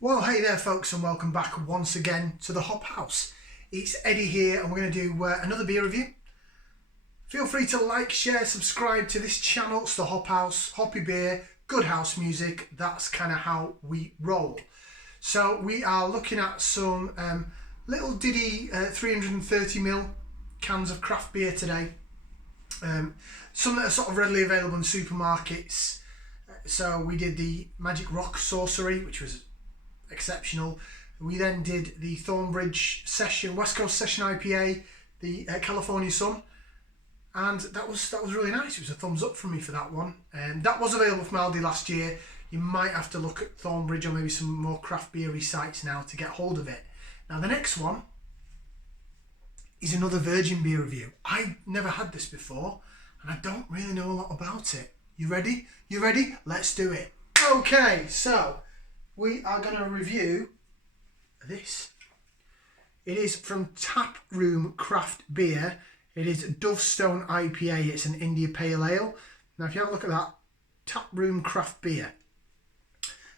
Well, hey there folks, and welcome back once again to the Hop House. It's Eddie here, and we're going to do another beer review. Feel free to like, share, subscribe to this channel. It's the Hop House, hoppy beer, good house music. That's kind of how we roll. So we are looking at some little diddy 330ml cans of craft beer today. Some that are sort of readily available in supermarkets. So we did the Magic Rock Sorcery, which was exceptional. We then did the Thornbridge Session, West Coast Session IPA, the California Sun, and that was really nice. It was a thumbs up from me for that one. And that was available from Aldi last year. You might have to look at Thornbridge or maybe some more craft beery sites now to get hold of it. Now the next one is another virgin beer review. I never had this before and I don't really know a lot about it. You ready? You ready? Let's do it. Okay, so we are going to review this. It is from Taproom Craft Beer. It is Dovestone IPA. It's an India Pale Ale. Now, if you have a look at that, Taproom Craft Beer.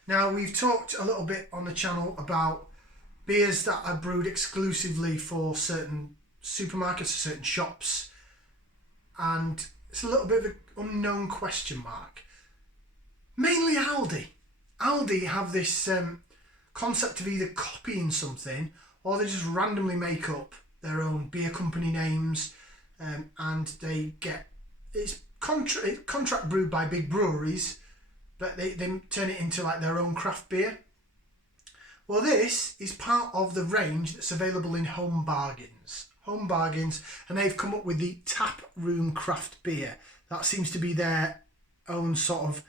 Now, we've talked a little bit on the channel about beers that are brewed exclusively for certain supermarkets or certain shops. And it's a little bit of an unknown question mark. Mainly Aldi. Aldi have this concept of either copying something or they just randomly make up their own beer company names, and they get it's contract brewed by big breweries, but they turn it into like their own craft beer. Well, this is part of the range that's available in Home Bargains, and they've come up with the Taproom Craft Beer. That seems to be their own sort of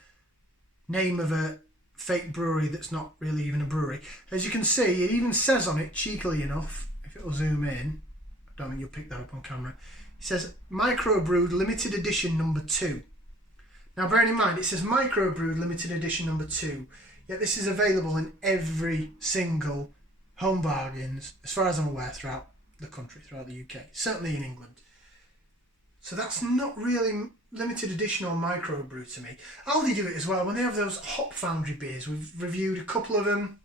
name of a fake brewery that's not really even a brewery. As you can see, it even says on it, cheekily enough, if it will zoom in, I don't think you'll pick that up on camera, it says microbrewed limited edition number 2. Now bearing in mind, it says microbrewed limited edition number 2, yet this is available in every single Home Bargains, as far as I'm aware, throughout the country, throughout the UK, certainly in England. So that's not really limited edition or microbrew to me. Aldi do it as well when they have those Hop Foundry beers. We've reviewed a couple of them.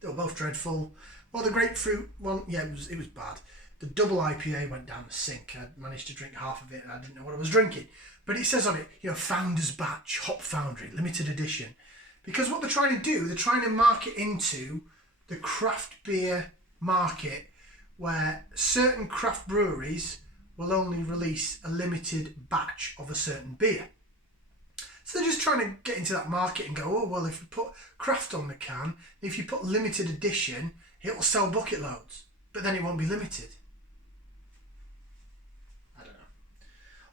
They were both dreadful. Well, the grapefruit one, yeah, it was bad. The double IPA went down the sink. I managed to drink half of it and I didn't know what I was drinking. But it says on it, Founder's Batch, Hop Foundry, limited edition. Because what they're trying to do, they're trying to market into the craft beer market where certain craft breweries will only release a limited batch of a certain beer. So they're just trying to get into that market and go, oh, well, if you put craft on the can, if you put limited edition, it will sell bucket loads, but then it won't be limited. I don't know.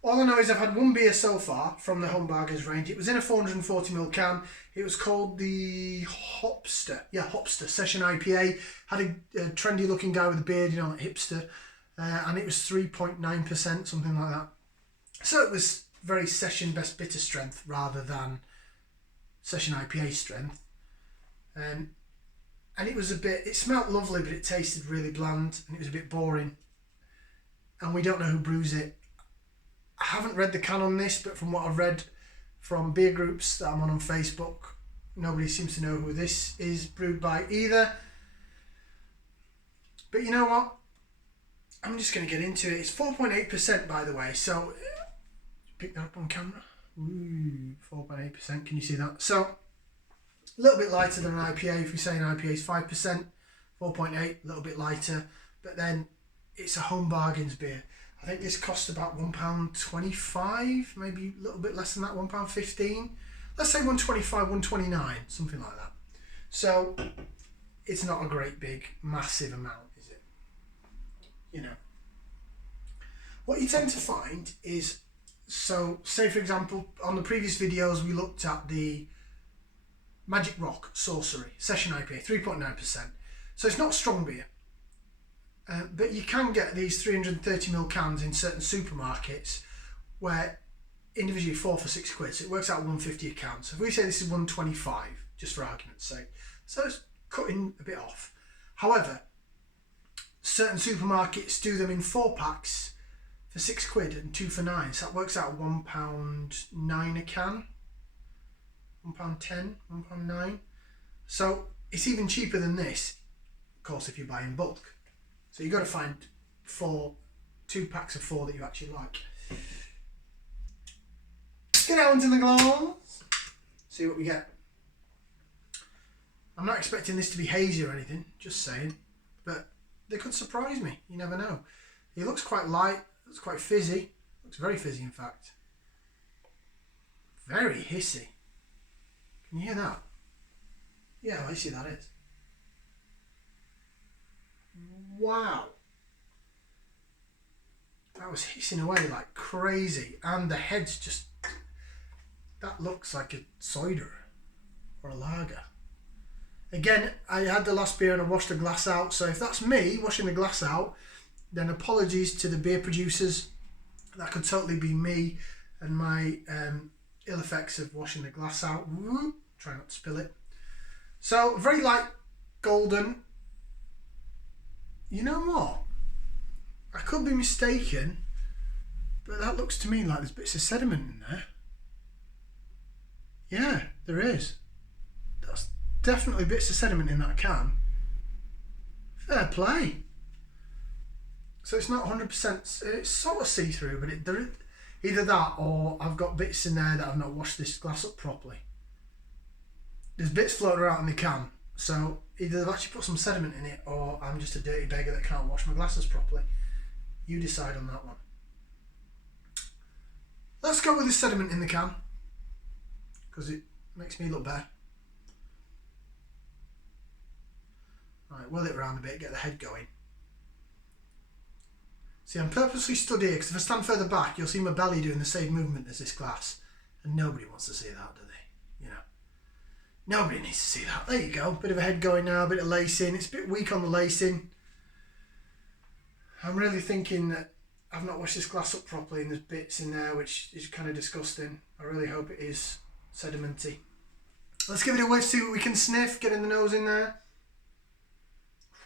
All I know is I've had one beer so far from the Home Bargains range. It was in a 440ml can. It was called the Hopster. Yeah, Hopster Session IPA. Had a trendy looking guy with a beard, like hipster. And it was 3.9%, something like that. So it was very session best bitter strength rather than session IPA strength. And it was it smelled lovely, but it tasted really bland and it was a bit boring. And we don't know who brews it. I haven't read the can on this, but from what I've read from beer groups that I'm on Facebook, nobody seems to know who this is brewed by either. But you know what? I'm just going to get into it. It's 4.8% by the way, so pick that up on camera. Ooh, 4.8%, can you see that? So a little bit lighter than an IPA. If we say an IPA is 5%, 4.8, a little bit lighter, but then it's a Home Bargains beer. I think this cost about £1.25, maybe a little bit less than that, £1.15. Let's say £1.25, £1.29, something like that. So it's not a great big, massive amount. What you tend to find is, so say for example, on the previous videos we looked at the Magic Rock Sorcery Session IPA, 3.9%. So it's not strong beer, but you can get these 330ml cans in certain supermarkets where individually 4 for £6, so it works out 150 a can. So if we say this is 125, just for argument's sake, so it's cutting a bit off. However, certain supermarkets do them in 4 packs for £6 and 2 for £9, so that works out £1.09 a can, £1.10, £1.09. So it's even cheaper than this, of course, if you buy in bulk. So you've got to find 2 packs of 4 that you actually like. Get out into the glass. See what we get. I'm not expecting this to be hazy or anything, just saying. But they could surprise me. You never know. It looks quite light. Looks quite fizzy. Looks very fizzy, in fact. Very hissy. Can you hear that? Yeah, I see that is. Wow. That was hissing away like crazy. And the head's just... That looks like a cider or a lager. Again, I had the last beer and I washed the glass out. So if that's me washing the glass out, then apologies to the beer producers. That could totally be me and my ill effects of washing the glass out. Woo, try not to spill it. So very light golden. You know what? I could be mistaken, but that looks to me like there's bits of sediment in there. Yeah, there is. That's definitely bits of sediment in that can. Fair play. So it's not 100%, it's sort of see-through, but either that or I've got bits in there that I've not washed this glass up properly. There's bits floating around in the can, so either they've actually put some sediment in it or I'm just a dirty beggar that can't wash my glasses properly. You decide on that one. Let's go with the sediment in the can, because it makes me look better. Right, whirl it around a bit, get the head going. See, I'm purposely stood here because if I stand further back, you'll see my belly doing the same movement as this glass. And nobody wants to see that, do they? You know. Nobody needs to see that. There you go. Bit of a head going now, a bit of lacing. It's a bit weak on the lacing. I'm really thinking that I've not washed this glass up properly and there's bits in there which is kind of disgusting. I really hope it is sedimenty. Let's give it a whiff, see what we can sniff. Get in the nose in there.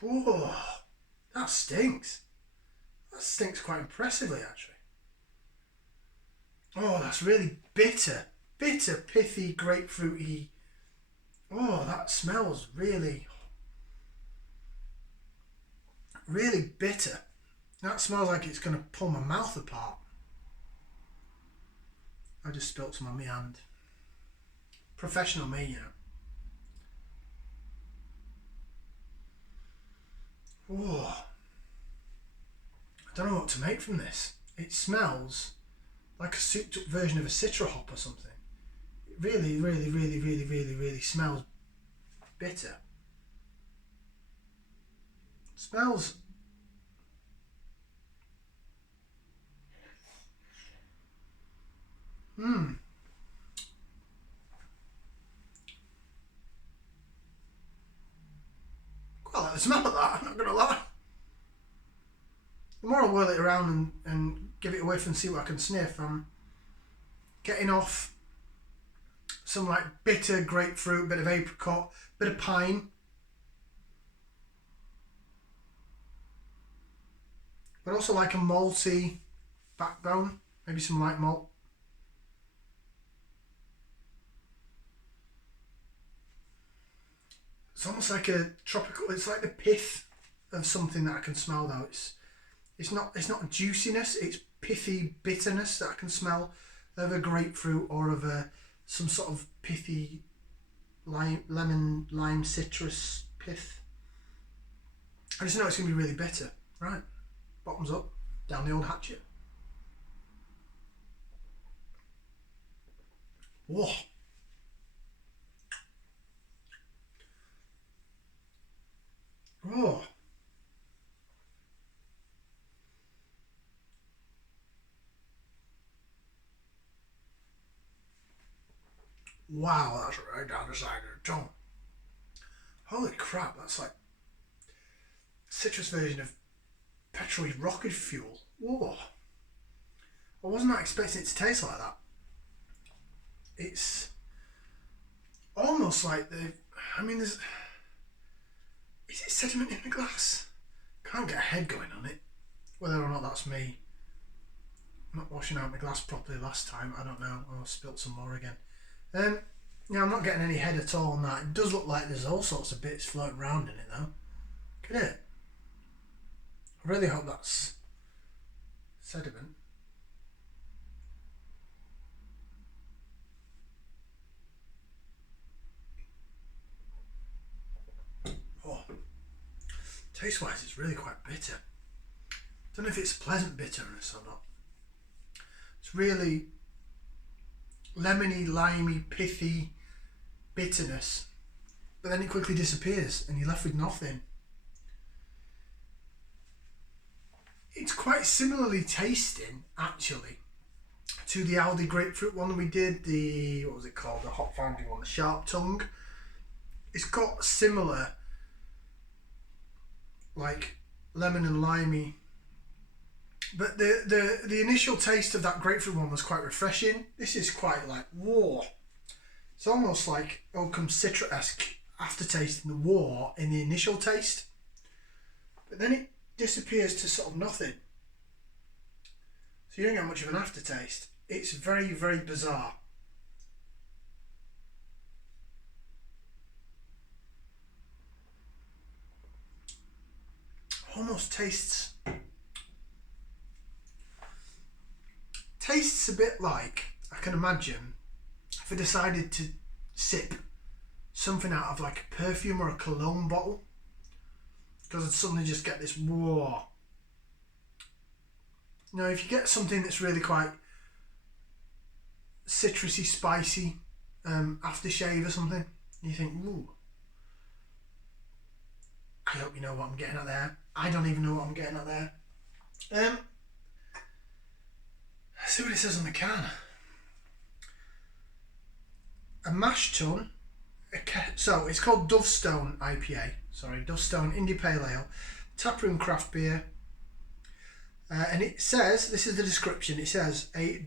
Whoa, that stinks. That stinks quite impressively, actually. Oh, that's really bitter. Bitter, pithy, grapefruity. Oh, that smells really, really bitter. That smells like it's going to pull my mouth apart. I just spilt some on my hand. Professional me, you know. Oh. I don't know what to make from this. It smells like a souped up version of a citra hop or something. It really, really, really, really, really, really smells bitter. It smells... Quite like the smell of that, I'm not going to lie. The more I whirl it around and give it a whiff and see what I can sniff, I'm getting off some like bitter grapefruit, bit of apricot, bit of pine. But also like a malty backbone, maybe some light malt. It's almost like a tropical, it's like the pith of something that I can smell though. It's not juiciness, it's pithy bitterness that I can smell of a grapefruit or of some sort of pithy lime citrus pith. I just know it's going to be really bitter. Right, bottoms up, down the old hatchet. Whoa. Oh. Wow, that's right down the side of the tongue. Holy crap, that's like citrus version of petrol rocket fuel. Whoa. I was not expecting it to taste like that. It's almost like there's... Is it sediment in the glass? Can't get a head going on it. Whether or not that's me not washing out my glass properly last time, I don't know. I spilt some more again. Yeah, I'm not getting any head at all on that. It does look like there's all sorts of bits floating around in it though. Look at it. I really hope that's sediment. Oh, taste wise it's really quite bitter. Don't know if it's pleasant bitterness or not. It's really lemony, limey, pithy bitterness, but then it quickly disappears and you're left with nothing. It's quite similarly tasting actually to the Aldi grapefruit one we did, the, what was it called, the hop foundry one, the sharp tongue. It's got similar like lemon and limey, but the initial taste of that grapefruit one was quite refreshing. This is quite like, whoa. It's almost like Oakham Citra-esque aftertaste in the war in the initial taste. But then it disappears to sort of nothing. So you don't get much of an aftertaste. It's very, very bizarre. Almost tastes a bit like, I can imagine, if I decided to sip something out of like a perfume or a cologne bottle, because I'd suddenly just get this whoa. You know, if you get something that's really quite citrusy, spicy, aftershave or something, you think, ooh, I hope you know what I'm getting at there. I don't even know what I'm getting at there. Let's see what it says on the can. A mash tun. So it's called Dovestone IPA. Sorry, Dovestone Indie Pale Ale, Taproom Craft Beer. And it says, this is the description, it says, a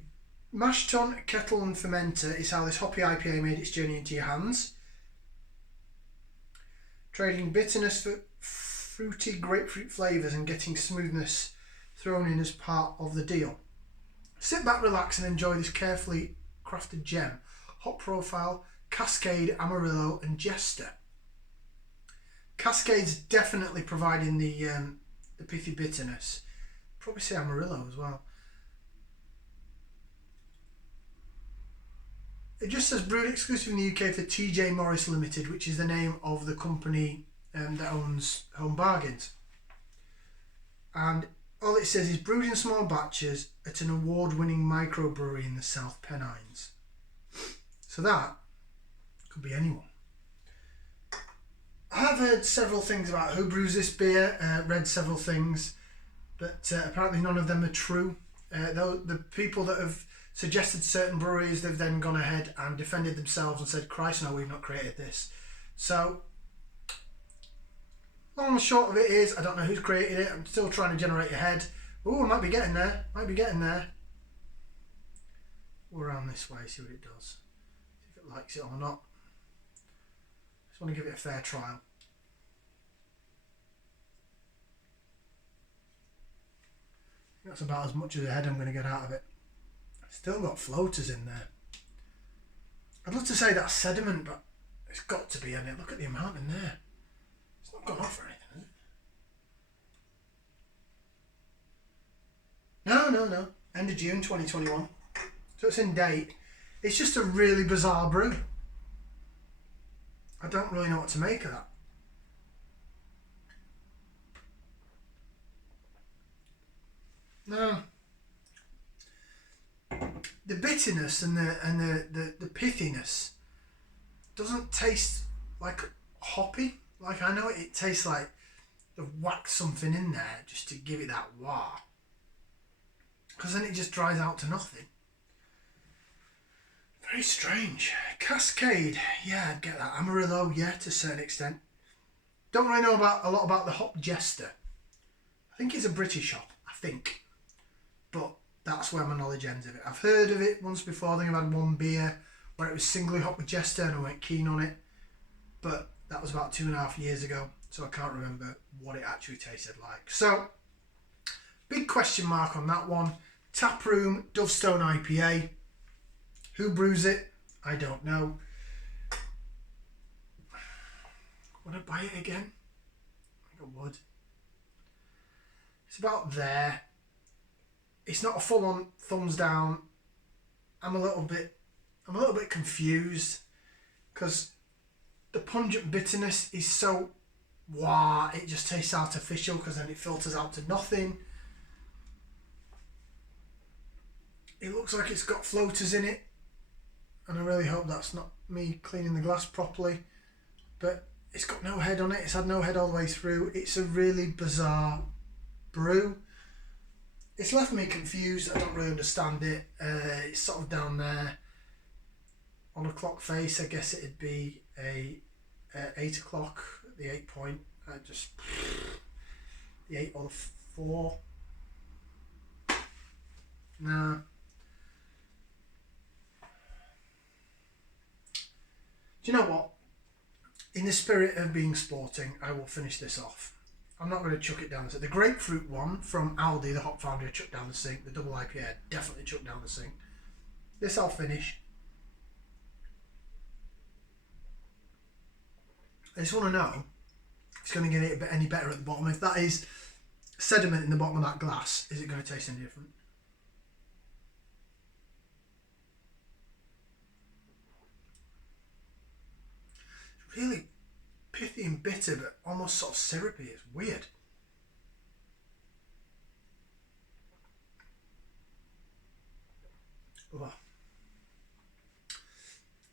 mash tun, kettle and fermenter is how this hoppy IPA made its journey into your hands. Trading bitterness for fruity grapefruit flavours and getting smoothness thrown in as part of the deal. Sit back, relax and enjoy this carefully crafted gem. Hop profile, Cascade, Amarillo and Jester. Cascade's definitely providing the pithy bitterness. Probably say Amarillo as well. It just says brewed exclusive in the UK for TJ Morris Limited, which is the name of the company that owns Home Bargains. And all it says is brewed in small batches at an award-winning microbrewery in the South Pennines. So that could be anyone. I have heard several things about who brews this beer, read several things, but apparently none of them are true. The people that have suggested certain breweries, they've then gone ahead and defended themselves and said, Christ, no, we've not created this. So, long and short of it is, I don't know who's created it. I'm still trying to generate a head. Oh, I might be getting there. Go around this way, see what it does. See if it likes it or not. Just want to give it a fair trial. That's about as much as a head I'm going to get out of it. Still got floaters in there. I'd love to say that's sediment, but it's got to be in it. Look at the amount in there. It's not gone off or anything, is it? No. End of June 2021. So it's in date. It's just a really bizarre brew. I don't really know what to make of that. No. The bitterness and the pithiness doesn't taste like hoppy. Like, I know it tastes like they've whacked something in there just to give it that wah. Because then it just dries out to nothing. Very strange. Cascade, yeah, I'd get that. Amarillo, yeah, to a certain extent. Don't really know a lot about the hop Jester. I think it's a British hop, I think. But that's where my knowledge ends of it. I've heard of it once before. I think I've had one beer where it was singly hopped with Jester and I weren't keen on it. But that was about 2.5 years ago, so I can't remember what it actually tasted like. So, big question mark on that one. Taproom Dovestone IPA. Who brews it? I don't know. Would I buy it again? I think I would. It's about there. It's not a full-on thumbs down. I'm a little bit confused because the pungent bitterness is so it just tastes artificial because then it filters out to nothing. It looks like it's got floaters in it, and I really hope that's not me cleaning the glass properly, but it's got no head on it. It's had no head all the way through. It's a really bizarre brew. It's left me confused. I don't really understand it. It's sort of down there on a clock face. I guess it'd be a 8 o'clock, the 8 point. The 8 or the 4. Nah. Do you know what? In the spirit of being sporting, I will finish this off. I'm not going to chuck it down the sink. The grapefruit one from Aldi, the Hop Foundry, I chucked down the sink. The double IPA, definitely chucked down the sink. This I'll finish. I just want to know if it's going to get it any better at the bottom. If that is sediment in the bottom of that glass, is it going to taste any different? It's really pithy and bitter, but almost sort of syrupy. It's weird. Oh. I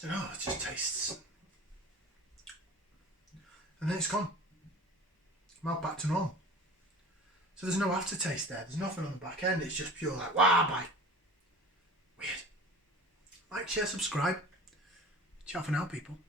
don't know, it just tastes. And then it's gone. Mouth back to normal. So there's no aftertaste there. There's nothing on the back end. It's just pure like, wow, bye. Weird. Like, share, subscribe. Ciao for now, people.